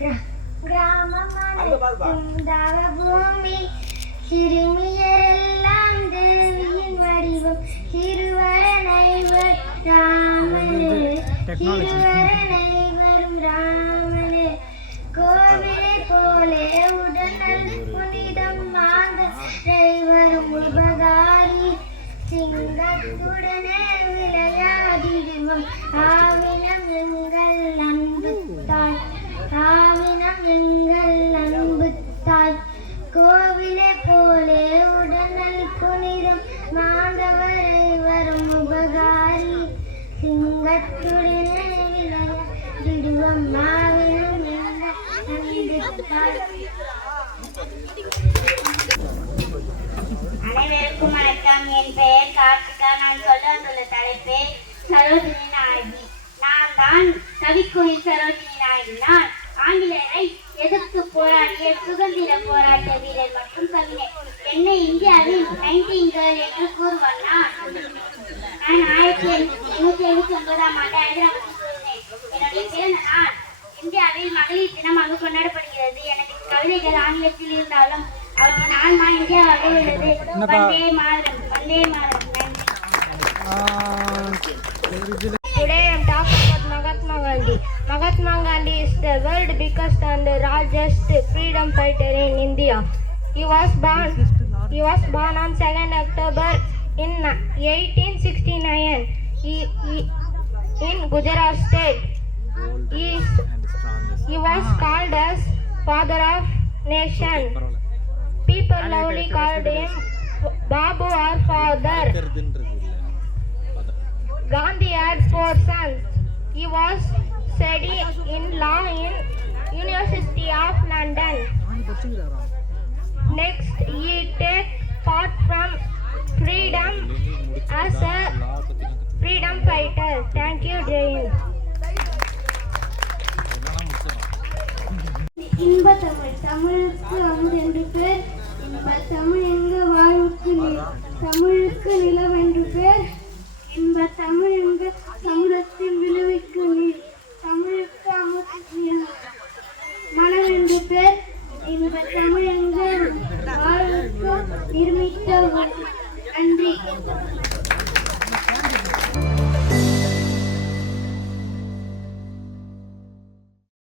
கிராமம் அனைத்தும் தவபூமி, சிறுமியரெல்லாம் தேவியின் வடிவம், சிறுவரனைவர் ராமனே, சிறுவரனைவரும் ராமனே. கோவிலை போலே உடனல் புனிதம் மாந்தரை வரும் உபகாரி, சிங்கத்துடனே விளையாடிடுவோம் ஆவினம் எங்கள் அன்பு தாய், ஆவினம் எங்கள் அன்பு தாய். கோவிலை போலே உடனல் புனிதம் மாந்தவரை வரும் உபகாரி, சிங்கத்துடனே விளையாடிடுவோம் ஆவினம் எங்கள் அன்பு தாய். அனைவருக்கும் வணக்கம். என் பெயர் கார்த்திகா. நான் சொல்ல வந்துள்ள தலைப்பு சரோஜினி நாயகி. நான் தான் கவிக்குயில் சரோஜினி நாயகி. நான் ஆங்கிலேயரை எதிர்த்து போராடிய சுதந்திர போராட்ட வீரர் மற்றும் கவிஞர். என்னை இந்தியாவில் 19 கேர்ள் என்று கூறுவார். நான் 1879 ஆண்டு ஹைதராபாத்தில் பிறந்தேன். என்னுடைய பிறந்த நாள் இந்தியாவில் மகளிர் தினமாக கொண்டாடப்படுகிறது. எனக்கு கவிதைகள் ஆங்கிலத்தில் இருந்தாலும் அவற்றின் ஆன்மா இந்தியாவாக உள்ளது. Vande Mataram, Vande Mataram. Today I am talking about Mahatma Gandhi. Mahatma Gandhi is the world biggest and largest freedom fighter in India. He was born on 2nd October in 1869 in Gujarat state. He was called as father of nation. People loudly called him Babu or father. Gandhi had 4 sons. He was studying in law in University of London. Next, he took part from freedom as a freedom fighter. Thank you, Jai Hind. இன்ப தமிழ், தமிழுக்கு அமுதென்று பேர். இன்ப தமிழ் எங்க வாழ்வுக்கு தமிழுக்கு நிலவென்று பேர். இன்ப தமிழ் எங்க சமுத